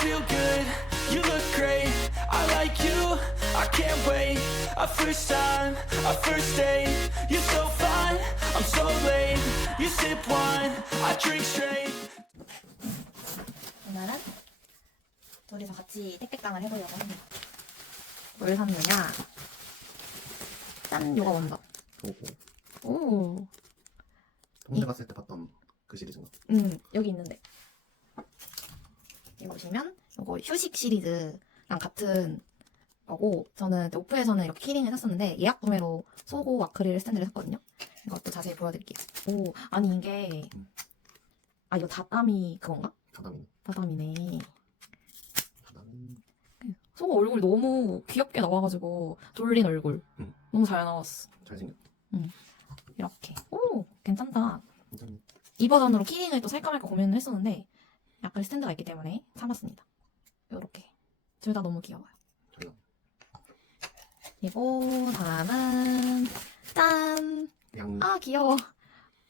feel good, you look great. I like you, I can't wait. A first time, a first date. You're so fine, I'm so late. You sip wine, I drink straight. 오늘은 둘이서 같이 땡땡땅을 해보려고 합니다. 뭘 샀느냐? 짠! 요거 먼저. 오고 오, 동네 갔을 때 봤던 그 시리즈인가? 음, 여기 있는데. 이거 보시면, 요거 휴식 시리즈랑 같은 거고, 저는 오프에서는 이렇게 키링을 샀었는데, 예약 구매로 소고 아크릴 스탠드를 샀거든요. 이것도 자세히 보여드릴게요. 오, 아니, 이게, 아, 이거 다땀이 그건가? 다담이 다땀이네. 다담이 소고 얼굴 너무 귀엽게 나와가지고, 졸린 얼굴. 음. 너무 잘 나왔어. 잘생겼 이렇게. 오, 괜찮다. 굉장히 이 버전으로 키링을 또 살까 말까 고민을 했었는데 약간 스탠드가 있기 때문에 참았습니다. 요렇게. 둘 다 너무 귀여워요. 잘 그리고 다음은 짠! 양 아 귀여워.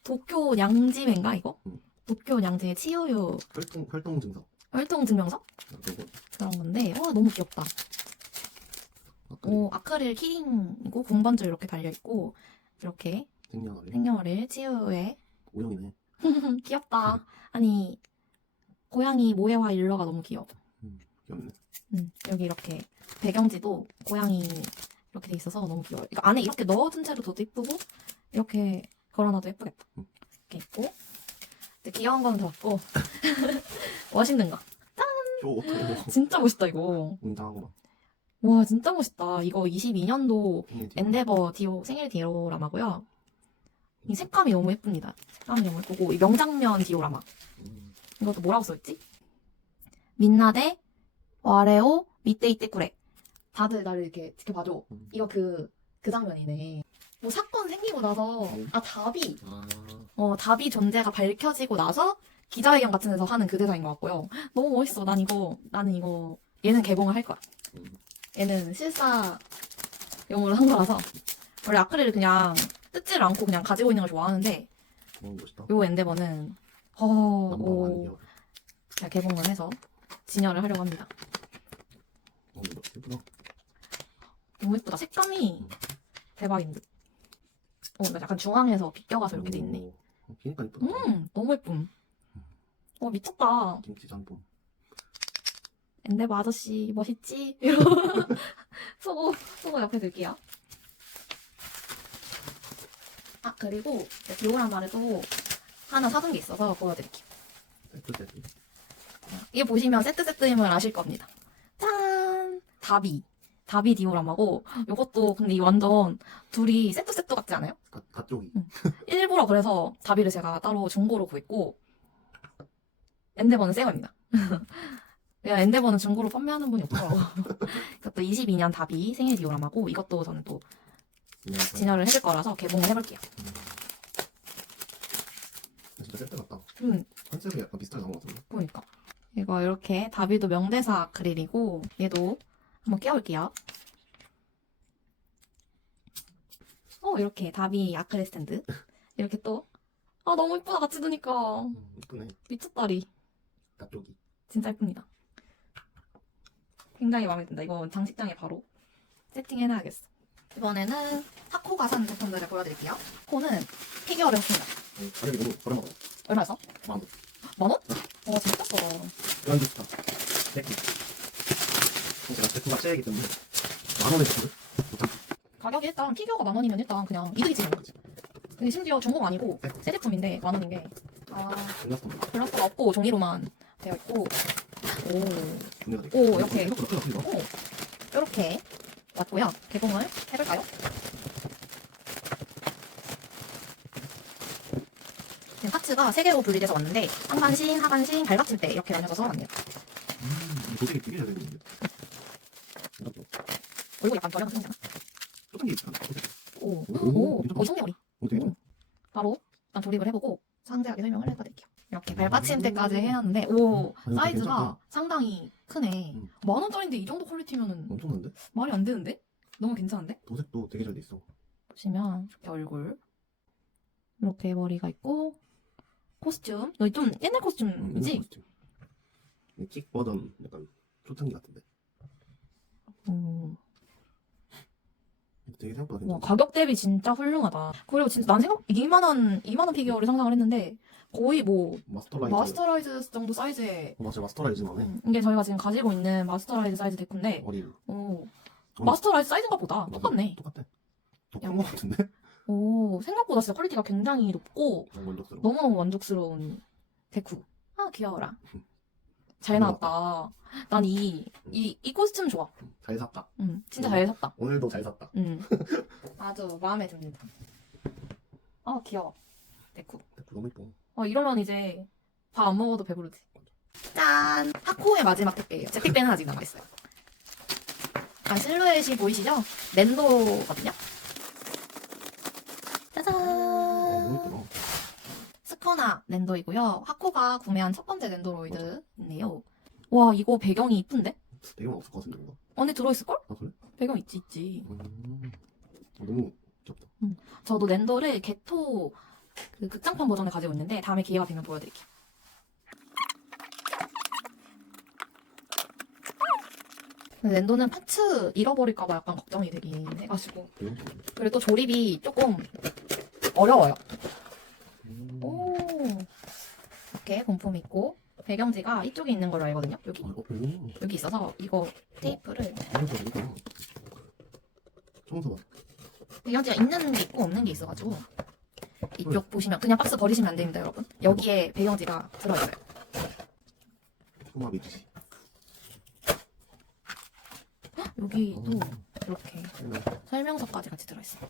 도쿄 냥지맨가 이거? 음. 도쿄 냥지의 치유유 활동 활동 증서 활동 증명서? 그리고 그런 건데 와 너무 귀엽다. 아까 오 아크릴 키링이고 공반줄 이렇게 달려 있고 이렇게 생년월일 생년월일 치유의 오영이네 귀엽다. 아니 고양이 모해와 일러가 너무 귀여워. 귀엽네 음, 여기 이렇게 배경지도 고양이 이렇게 돼 있어서 너무 귀여워요. 이거 안에 이렇게 넣어둔 채로 둬도 이쁘고 이렇게 걸어놔도 예쁘겠다. 음. 이렇게 있고 근데 귀여운 거는 더 없고 멋있는 거. 쇼 진짜 멋있다 이거. 웅장하고 막와 진짜 멋있다. 이거 22년도 생일 뒤에 엔데버 디오 생일 디오라마고요. 이 색감이 너무 예쁩니다. 색감이 너무 예쁘고 이 명장면 디오라마. 음, 이것도 뭐라고 써있지? 민나데 와레오 미테이테 쿠레. 다들 나를 이렇게 지켜봐줘. 음. 이거 그, 그 장면이네. 뭐 사건 생기고 나서 음. 아 답이. 아. 어 답이 존재가 밝혀지고 나서 기자회견 같은 데서 하는 그 대사인 것 같고요. 너무 멋있어. 난 이거 나는 이거 얘는 개봉을 할 거야. 음, 얘는 실사용으로 한 거라서 원래 아크릴을 그냥 뜯지를 않고 그냥 가지고 있는 걸 좋아하는데 너무 멋있다. 요 엔데버는 어, 넘버원 오, 이어 잘 개봉을 해서 진열을 하려고 합니다. 너무 예쁘다 너무 예쁘다. 색감이 대박인 듯. 어, 나 약간 중앙에서 비껴가서 이렇게 돼 있네. 오, 어, 기니까 예쁘다 음, 너무 예쁨. 어, 미쳤다. 김치 짬뽕 엔데버 아저씨 멋있지? 이러고 소고 옆에 들게요. 아, 그리고 디오라마를 하나 사둔 게 있어서 보여드릴게요. 세트 세트 이게 보시면 세트 세트임을 아실 겁니다. 짠! 다비. 다비 디오라마고, 요것도 근데 이 완전 둘이 세트 세트 같지 않아요? 가, 가쪽이 일부러 그래서 다비를 제가 따로 중고로 구했고, 엔데버는 새 겁니다. 내가 엔데버는 중고로 판매하는 분이 없더라고. 이것도 22년 다비 생일 디오라마고, 이것도 저는 또. 진열을 해줄 거라서 개봉을 해볼게요. 진짜 음, 컨셉이 약간 비슷하게 나온 것 같은데 보니까. 이거 이렇게 다비도 명대사 아크릴이고, 얘도 한번 끼워볼게요. 어, 이렇게 다비 아크릴 스탠드. 이렇게 또, 아, 너무 이쁘다. 같이 두니까. 음, 이쁘네 미쳤다리. 가쪽이 진짜 예쁩니다. 굉장히 마음에 든다. 이거 장식장에 바로 세팅해놔야겠어. 이번에는 타코가 산 제품들을 보여드릴게요. 코는 피규어를 샀습니다. 음, 가격이 너무 저렴하다 얼마였어? 만원 만 원? 와, 진짜 싸다. 그란드 스타 세트 제가 제품 합체이기 때문에 만 원에 줬거든 가격이 일단 피규어가 만 원이면 일단 그냥 이득이지. 근데 심지어 중고가 아니고 새 제품인데 만 원인 게 아, 글라스가 없고 종이로만 되어 있고 오, 오, 이렇게. 오 이렇게 왔고요. 개봉을 해볼까요? 지금 파츠가 세 개로 분리돼서 왔는데 상반신, 하반신, 발받침대 이렇게 나뉘어져서 왔네요. 음, 도색이 되게 잘 되는데 얼굴 약간 저렴한 편이잖아. 있잖아 오, 오, 오. 어 되게 오. 바로 일단 조립을 해보고 상세하게 설명을 해드릴게요. 이렇게 발받침대까지 해놨는데 오 아, 이거 사이즈가 괜찮다. 상당히 크네. 음. 만 원짜리인데 이 정도 퀄리티면은 엄청난데? 말이 안 되는데? 너무 괜찮은데? 도색도 되게 잘 돼 있어 보시면 이렇게 얼굴 이렇게 머리가 있고 코스튬 여기 좀 옛날 음, 코스튬이지? 코스튬. 킥 버전 약간 초창기 같은데. 음, 되게 생각보다 와, 괜찮아. 가격 대비 진짜 훌륭하다. 그리고 진짜 난 생각 2만 원 2만 원 피규어를 상상을 했는데 거의 뭐 마스터라이즈. 마스터라이즈 정도 사이즈의 어, 맞아 마스터라이즈만 해. 음, 이게 저희가 지금 가지고 있는 마스터라이즈 사이즈 데코인데 어린. 오, 어, 마스터라이즈 사이즈인가 보다. 똑같네. 똑같아. 더큰 거 같은데? 오 생각보다 진짜 퀄리티가 굉장히 높고 너무 만족스러워. 너무너무 만족스러운 데쿠. 아 귀여워라. 잘잘 나왔다. 난 이 이 이 코스튬 좋아. 잘 샀다. 음 진짜 음. 잘 샀다. 오늘도 잘 샀다. 음 아주 마음에 듭니다. 아 귀여워. 데쿠. 너무 예뻐. 어 이러면 이제 밥 안 먹어도 배부르지. 짠! 하코의 마지막 택배예요. 제 택배는 아직 남아있어요. 약간 실루엣이 보이시죠? 랜도거든요. 짜잔! 어, 너무 예쁘다. 스커나 랜더이고요. 하코가 구매한 첫 번째 랜더로이드인데요. 와 이거 배경이 이쁜데? 배경 없을 것 같은데 뭔가. 안에 들어있을걸? 아 그래? 배경 있지 있지. 음. 어, 너무 귀엽다. 저도 랜더를 게토 그 극장판 버전을 가지고 있는데 다음에 기회가 되면 보여드릴게요. 랜더는 파츠 잃어버릴까봐 약간 걱정이 되긴 해가지고 배경. 그리고 또 조립이 조금 어려워요. 음. 오 이렇게 본품 있고 배경지가 이쪽에 있는 걸로 알거든요. 여기 아, 어, 음. 여기 있어서 이거 테이프를 이거 이거. 청소 봐. 배경지가 있는 게 있고 없는 게 있어가지고 이쪽 보시면 그냥 박스 버리시면 안 됩니다, 여러분. 여기에 배경지가 들어있어요. 소마 미지. 여기도 이렇게 음. 설명서까지 같이 들어있어요.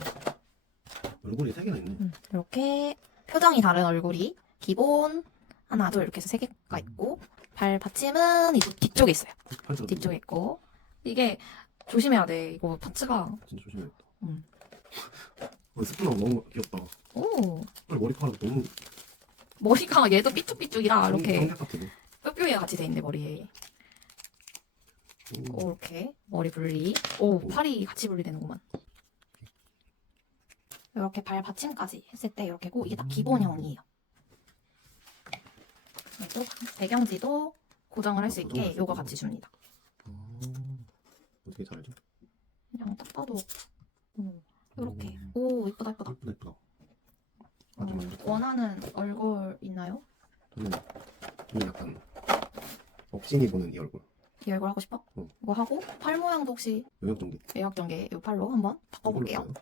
얼굴이 세 개나 있네. 음, 이렇게 표정이 다른 얼굴이 기본 하나 둘 이렇게 해서 세 개가 있고 발 받침은 이 뒤쪽에 있어요. 펼쳐. 뒤쪽에 있고 이게 조심해야 돼. 이거 파츠가 진짜 조심해야겠다. 음. 어, 스프너 너무 귀엽다. 오 머리카락 너무 머리가 얘도 삐쭉삐쭉이라 이렇게 성격 같아. 뾰뾰이가 같이 돼 있는데 머리에 음. 오, 이렇게 머리 분리 오 팔이 같이 분리되는구만. 이렇게 발 받침까지 했을 때 이렇게고 이게 딱 기본형이에요. 그리고 배경지도 고정을 할 수 있게 요거 같이 줍니다. 아, 어떻게 잘하죠? 그냥 딱 봐도 음, 이렇게 음. 오 이쁘다 이쁘다. 예쁘다 예쁘다. 아주 음, 만족스러워. 원하는 얼굴 있나요? 저는 저는 약간 업신이 보는 이 얼굴. 이 얼굴 하고 싶어? 응. 이거 하고 팔 모양도 혹시 영역 정리. 외곽 전개 이 팔로 한번 바꿔볼게요.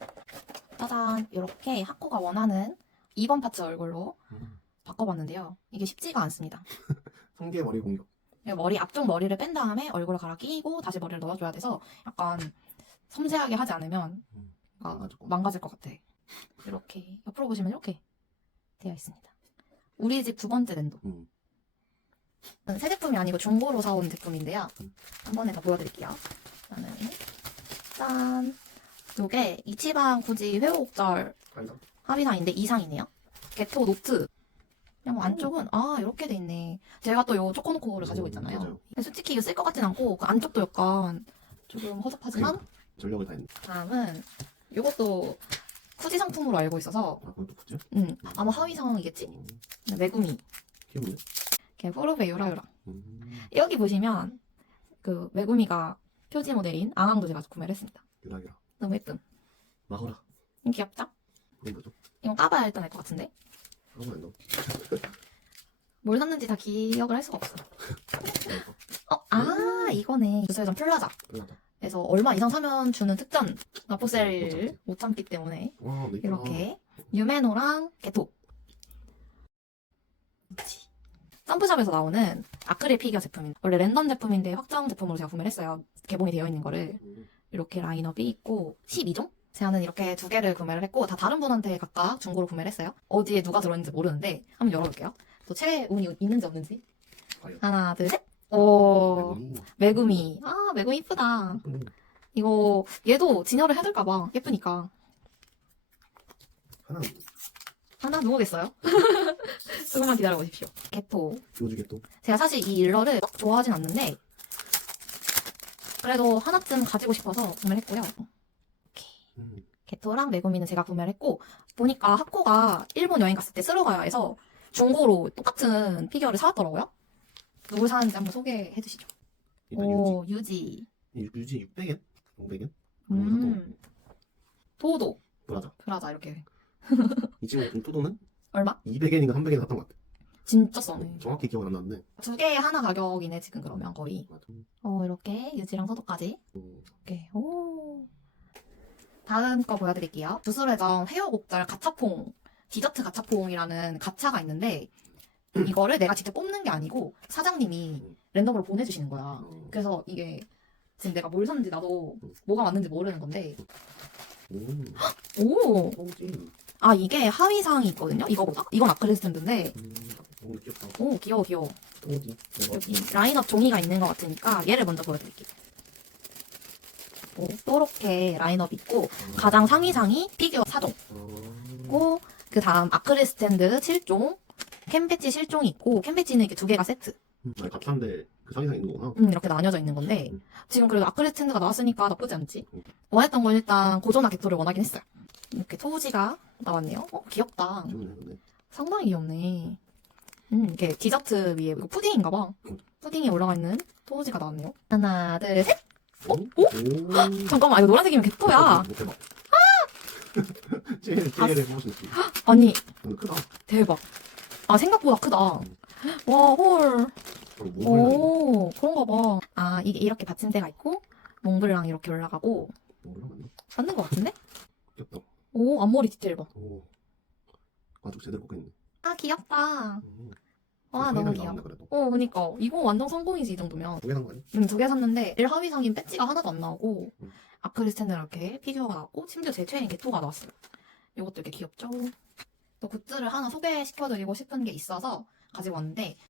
짜잔 이렇게 하코가 원하는 2번 파츠 얼굴로 음. 바꿔봤는데요. 이게 쉽지가 않습니다. 성게 머리 공격. 머리 앞쪽 머리를 뺀 다음에 얼굴을 갈아 끼고 다시 머리를 넣어줘야 돼서 약간 섬세하게 하지 않으면 음. 아, 망가질 것 망가질 것 같아. 이렇게 옆으로 보시면 이렇게 되어 있습니다. 우리 집 두 번째 랜도. 음. 새 제품이 아니고 중고로 사온 제품인데요. 음. 한 번에 다 보여드릴게요. 저는 짠. 요게 이치방 굳이 아니다. 합의사인데 이상이네요. 게토 노트. 그냥 뭐 안쪽은 아 이렇게 돼 있네. 제가 또 요 초코노코를 가지고 음, 있잖아요. 맞아요. 솔직히 이거 쓸 것 같진 않고 그 안쪽도 약간 조금 허접하지만 전력을 다했네. 다음은 이것도 쿠지 상품으로 알고 있어서 아 그것도 굳이? 음 아마 하위 상황이겠지? 음. 메구미 귀엽네. 이렇게 후르베 요라요라 음. 여기 보시면 그 메구미가 표지 모델인 앙앙도 제가 구매를 했습니다. 유라유라. 너무 예쁨. 마거라. 귀엽죠? 그건 뭐죠? 이건 까봐야 일단 알 것 같은데 아무 안 넣어. 뭘 샀는지 다 기억을 할 수가 없어. 어, 아 이거네. 주세전 플라자. 끝나다. 그래서 얼마 이상 사면 주는 특전 나포셀 못 참기 때문에 와. 이렇게 유메노랑 게토. 그치. 점프샵에서 나오는 아크릴 피규어 제품인 원래 랜덤 제품인데 확정 제품으로 제가 구매를 했어요. 개봉이 되어 있는 거를 음. 이렇게 라인업이 있고 12종? 제가는 이렇게 두 개를 구매를 했고 다 다른 분한테 각각 중고로 구매를 했어요. 어디에 누가 들어있는지 모르는데 한번 열어볼게요. 또 체운이 있는지 없는지. 과연. 하나, 둘, 셋. 오, 음. 메구미. 아, 메구미 이쁘다. 이거 얘도 진열을 해둘까봐 예쁘니까 하나 하나 누우겠어요? 조금만 기다려보십시오. 개토. 요주게 또. 제가 사실 이 일러를 막 좋아하진 않는데 그래도 하나쯤 가지고 싶어서 구매를 했고요. 음. 개토랑 메구미는 제가 구매를 했고 보니까 학코가 일본 여행 갔을 때 쓰러가야 해서 중고로 똑같은 피규어를 사왔더라고요. 누굴 사는지 한번 소개해 주시죠. 일단 오, 유지. 유지. 유- 유지 600엔? 500엔? 음. 도도. 맞아. 브라자 이렇게. 이 친구 토도는 얼마? 200엔인가 300엔 샀던 것 같아. 진짜 싸네. 정확히 기억은 안 나는데. 두 개에 하나 가격이네 지금 그러면 거의. 맞아. 어 이렇게 유지랑 소도까지. 음, 이렇게. 오. 다음 거 보여드릴게요. 주술회전 회오곡절 가차퐁 디저트 가차퐁이라는 가차가 있는데 이거를 내가 직접 뽑는 게 아니고 사장님이 랜덤으로 보내주시는 거야. 어, 그래서 이게 지금 내가 뭘 샀는지 나도 뭐가 맞는지 모르는 건데 음, 오! 아 이게 하위상이 있거든요 이거보다 이건 아크릴 스탠드인데 음, 너무 귀엽다. 오 귀여워 귀여워 똥찜. 여기 라인업 종이가 있는 것 같으니까 얘를 먼저 보여드릴게요 오, 또렇게 라인업 있고 가장 상위상이 피규어 4종 어, 있고 그 다음 아크릴 스탠드 7종 캔배지 실종이 있고 캔배지는 이렇게 두 개가 세트 음, 아니, 같은데 그 상이상 있는 거구나. 음, 이렇게 나뉘어져 있는 건데 음. 지금 그래도 아크릴 스탠드가 나왔으니까 나쁘지 않지 음. 원했던 건 일단 고조나 객토를 원하긴 했어요 이렇게 토지가 나왔네요 어 귀엽다. 상당히 귀엽네. 음, 이게 디저트 위에 이거 푸딩인가 봐. 음. 푸딩이 올라가 있는 토지가 나왔네요. 하나, 둘, 셋. 어? 오? 오. 잠깐만, 이거 노란색이면 개토야. 어. 아! 느낌. 아니, 근데 크다. 대박. 아, 생각보다 크다. 와, 헐. 어, 뭐 오, 그런가 봐. 아, 이게 이렇게 받침대가 있고, 몽블랑 이렇게 올라가고, 뭐 올라갔나? 맞는 것 같은데? 귀엽다. 오, 앞머리 디테일 봐. 오. 아주 제대로 뽑겠네. 아, 귀엽다. 음. 와, 상이상이 너무 귀여워. 그래도. 어, 그니까. 이거 완전 성공이지, 이 정도면. 두개 산거 아니야? 음, 두 개 샀는데 1하위 상인 배지가 하나도 안 나오고 음. 아크릴 스탠드 이렇게 피규어가 나왔고 심지어 제 최애인 개토가 나왔어요. 이것도 이렇게 귀엽죠? 또 굿즈를 하나 소개시켜드리고 싶은 게 있어서 가지고 왔는데